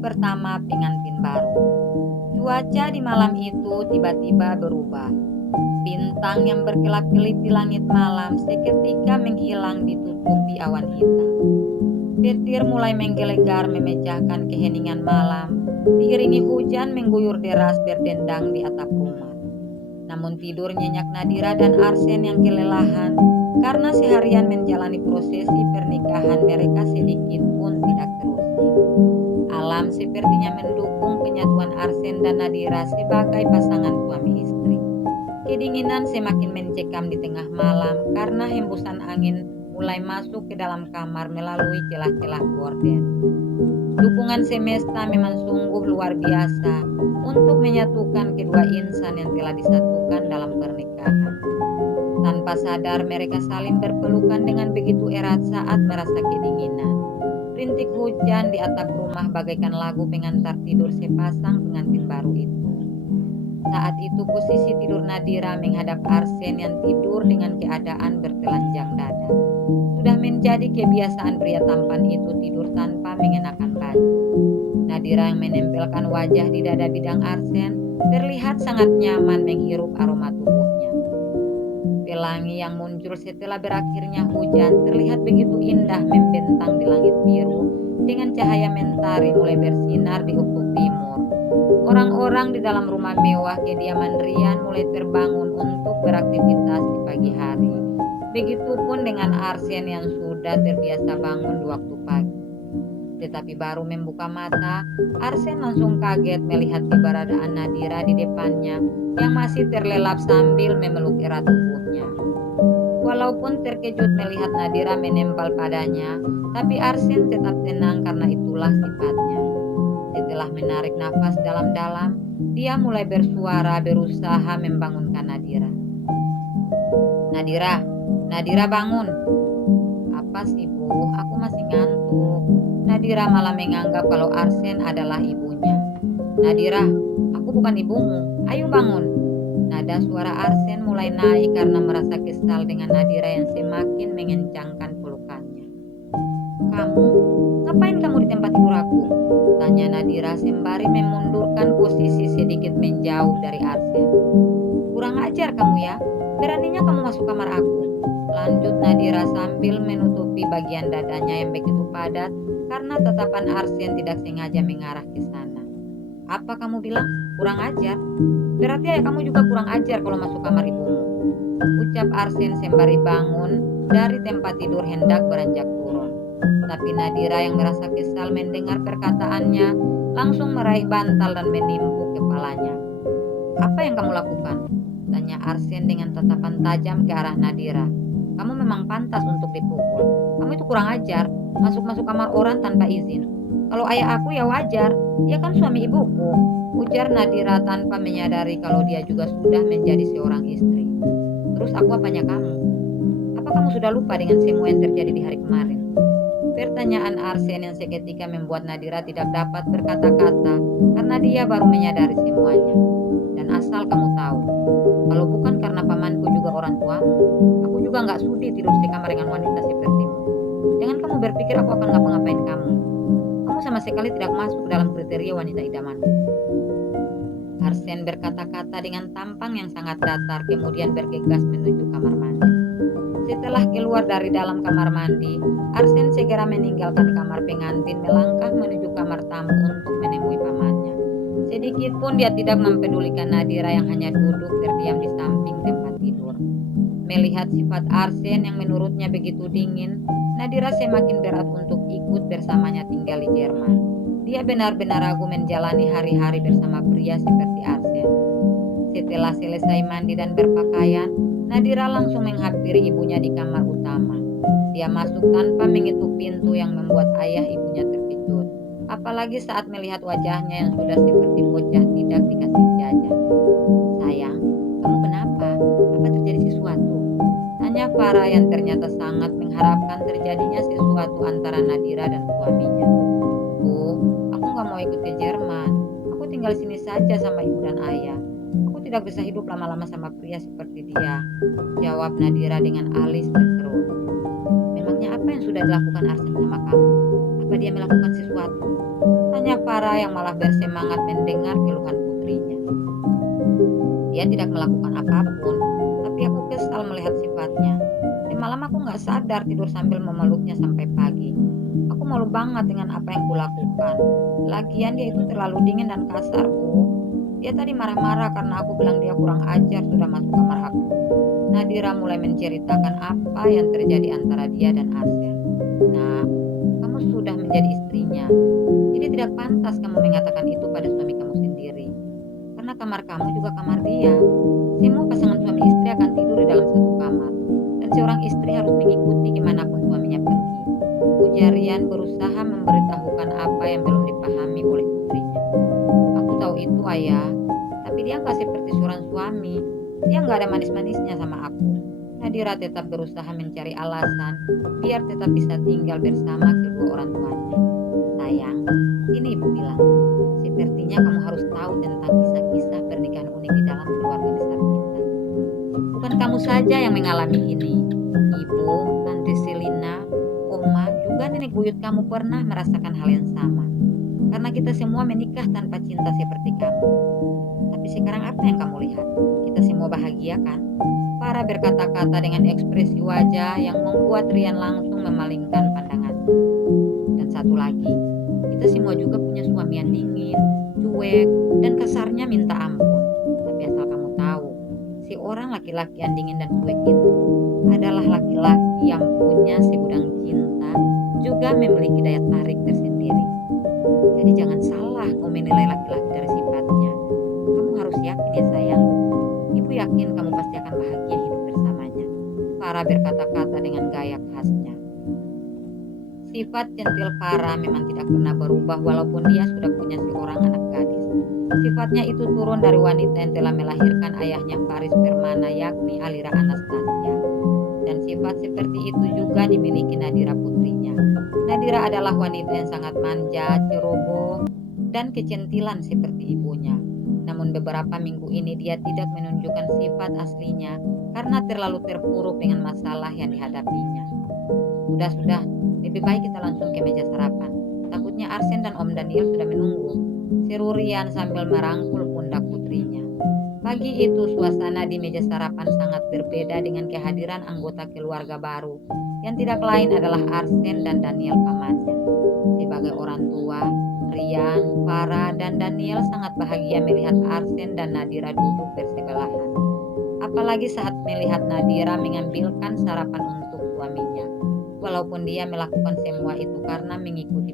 pertama pengantin baru. Cuaca di malam itu tiba-tiba berubah. Bintang yang berkelap-kelip di langit malam seketika menghilang ditutupi awan hitam. Petir mulai menggelegar memecahkan keheningan malam, diiringi hujan mengguyur deras berdendang di atap rumah. Namun tidur nyenyak Nadira dan Arsen yang kelelahan karena seharian menjalani prosesi pernikahan mereka sedikit pun tidak terusik. Alam sepertinya mendukung penyatuan Arsen dan Nadira sebagai pasangan suami istri. Kedinginan semakin mencekam di tengah malam karena hembusan angin mulai masuk ke dalam kamar melalui celah-celah gorden. Dukungan semesta memang sungguh luar biasa untuk menyatukan kedua insan yang telah disatukan dalam pernikahan. Tanpa sadar mereka saling berpelukan dengan begitu erat saat merasa kedinginan. Rintik hujan di atap rumah bagaikan lagu pengantar tidur sepasang pengantin baru itu. Saat itu posisi tidur Nadira menghadap Arsen yang tidur dengan keadaan bertelanjang dada. Sudah menjadi kebiasaan pria tampan itu tidur tanpa mengenakan baju. Nadira yang menempelkan wajah di dada bidang Arsen terlihat sangat nyaman menghirup aroma tubuhnya. Pelangi yang muncul setelah berakhirnya hujan terlihat begitu indah membentang di langit biru dengan cahaya mentari mulai bersinar di ufuk timur. Orang-orang di dalam rumah mewah kediaman Rian mulai terbangun untuk beraktivitas di pagi hari. Begitupun dengan Arsen yang sudah terbiasa bangun di waktu pagi. Tetapi baru membuka mata, Arsen langsung kaget melihat keberadaan Nadira di depannya yang masih terlelap sambil memeluk erat tubuhnya. Walaupun terkejut melihat Nadira menempel padanya, tapi Arsen tetap tenang karena itulah sifatnya. Setelah menarik nafas dalam-dalam, dia mulai bersuara berusaha membangunkan Nadira. Nadira, Nadira bangun. Apa sih Bu, aku masih ngantuk. Nadira malah menganggap kalau Arsen adalah ibunya. Nadira, aku bukan ibumu, ayo bangun. Nada suara Arsen mulai naik karena merasa kesal dengan Nadira yang semakin mengencangkan pelukannya. Kamu, ngapain kamu di tempat tidur aku? Tanya Nadira sembari memundurkan posisi sedikit menjauh dari Arsen. Kurang ajar kamu ya, beraninya kamu masuk kamar aku. Lanjut Nadira sambil menutupi bagian dadanya yang begitu padat karena tatapan Arsen tidak sengaja mengarah ke sana. Apa kamu bilang? Kurang ajar? Berarti ayah kamu juga kurang ajar kalau masuk kamar ibumu. Ucap Arsen sembari bangun dari tempat tidur hendak beranjak turun. Tapi Nadira yang merasa kesal mendengar perkataannya langsung meraih bantal dan menimpuk kepalanya. Apa yang kamu lakukan? Tanya Arsen dengan tatapan tajam ke arah Nadira. Kamu memang pantas untuk dipukul. Kamu itu kurang ajar, masuk-masuk kamar orang tanpa izin. Kalau ayah aku ya wajar, dia kan suami ibuku. Ujar Nadira tanpa menyadari kalau dia juga sudah menjadi seorang istri. Terus aku apanya kamu? Apa kamu sudah lupa dengan semua yang terjadi di hari kemarin? Pertanyaan Arsen yang seketika membuat Nadira tidak dapat berkata-kata karena dia baru menyadari semuanya. Dan asal kamu tahu, kalau bukan karena pamanku juga orang tuamu, aku juga gak sudi tidur sekamar dengan wanita sepertimu. Jangan kamu berpikir aku akan ngapa-ngapain kamu. Kamu sama sekali tidak masuk dalam kriteria wanita idamanku. Arsen berkata-kata dengan tampang yang sangat datar kemudian bergegas menuju kamar mandi. Setelah keluar dari dalam kamar mandi, Arsen segera meninggalkan kamar pengantin melangkah menuju kamar tamu untuk menemui pamannya. Sedikit pun dia tidak mempedulikan Nadira yang hanya duduk terdiam di samping tempat tidur. Melihat sifat Arsen yang menurutnya begitu dingin, Nadira semakin berat untuk ikut bersamanya tinggal di Jerman. Dia benar-benar ragu menjalani hari-hari bersama pria seperti Arsen. Setelah selesai mandi dan berpakaian, Nadira langsung menghampiri ibunya di kamar utama. Dia masuk tanpa mengetuk pintu yang membuat ayah ibunya terkejut. Apalagi saat melihat wajahnya yang sudah seperti bocah tidak dikasih jajan. Sayang, kamu kenapa? Apa terjadi sesuatu? Tanya Farah yang ternyata sangat mengharapkan terjadinya sesuatu antara Nadira dan suaminya. Bu, aku gak mau ikut ke Jerman. Aku tinggal sini saja sama ibu dan ayah. Aku tidak bisa hidup lama-lama sama pria seperti dia, jawab Nadira dengan alis berkerut. Memangnya apa yang sudah dilakukan Arsen sama kamu? Apa dia melakukan sesuatu? Tanya Farah yang malah bersemangat mendengar keluhan putrinya. Dia tidak melakukan apapun, tapi aku kesal melihat sifatnya. Semalam aku gak sadar tidur sambil memeluknya sampai pagi. Aku malu banget dengan apa yang kulakukan. Lagian dia itu terlalu dingin dan kasar, Bu. Dia tadi marah-marah karena aku bilang dia kurang ajar sudah masuk kamar aku. Nadira mulai menceritakan apa yang terjadi antara dia dan Arsen. Nah, kamu sudah menjadi istrinya. Jadi tidak pantas kamu mengatakan itu pada suami kamu sendiri. Karena kamar kamu juga kamar dia. Semua pasangan suami istri akan tidur di dalam satu kamar. Dan seorang istri harus mengikuti kemanapun suaminya pergi. Ujar Rian berusaha memberitahukan apa yang belum dipahami oleh putrinya. Aku tahu itu ayah, tapi dia gak seperti seorang suami. Dia gak ada manis-manisnya sama aku. Nadira tetap berusaha mencari alasan biar tetap bisa tinggal bersama kedua orang tuanya. Sayang, sini ibu bilang, sepertinya kamu harus tahu tentang kisah-kisah pernikahan unik di dalam keluarga besar kita. Bukan kamu saja yang mengalami ini. Ibu, Tante Selina, Oma, juga nenek buyut kamu pernah merasakan hal yang sama. Karena kita semua menikah tanpa cinta seperti kamu. Tapi sekarang apa yang kamu lihat? Kita semua bahagia kan? Farah berkata-kata dengan ekspresi wajah yang membuat Rian langsung memalingkan pandangannya. Dan satu lagi, kita semua juga punya suami yang dingin, cuek, dan kasarnya minta ampun. Tapi asal kamu tahu, si orang laki-laki yang dingin dan cuek itu adalah laki-laki yang punya segudang cinta, juga memiliki daya tarik tersendiri. Jadi jangan salah kau menilai laki-laki dari sifatnya. Kamu harus yakin ya sayang. Ibu yakin kamu pasti akan bahagia hidup bersamanya. Farah berkata-kata dengan gaya khasnya. Sifat centil Farah memang tidak pernah berubah walaupun dia sudah punya seorang anak gadis. Sifatnya itu turun dari wanita yang telah melahirkan ayahnya Faris Permana yakni Alira Anastasia. Dan sifat seperti itu juga dimiliki Nadira putrinya. Nadira adalah wanita yang sangat manja, ceroboh, dan kecentilan seperti ibunya. Namun beberapa minggu ini dia tidak menunjukkan sifat aslinya karena terlalu terpuruk dengan masalah yang dihadapinya. Sudah, lebih baik kita langsung ke meja sarapan. Takutnya Arsen dan Om Daniel sudah menunggu, seru Rian sambil merangkul pundak putrinya. Pagi itu suasana di meja sarapan sangat berbeda dengan kehadiran anggota keluarga baru yang tidak lain adalah Arsen dan Daniel pamannya. Sebagai orang tua, Rian, Farah, dan Daniel sangat bahagia melihat Arsen dan Nadira duduk bersebelahan. Apalagi saat melihat Nadira mengambilkan sarapan untuk suaminya. Walaupun dia melakukan semua itu karena mengikuti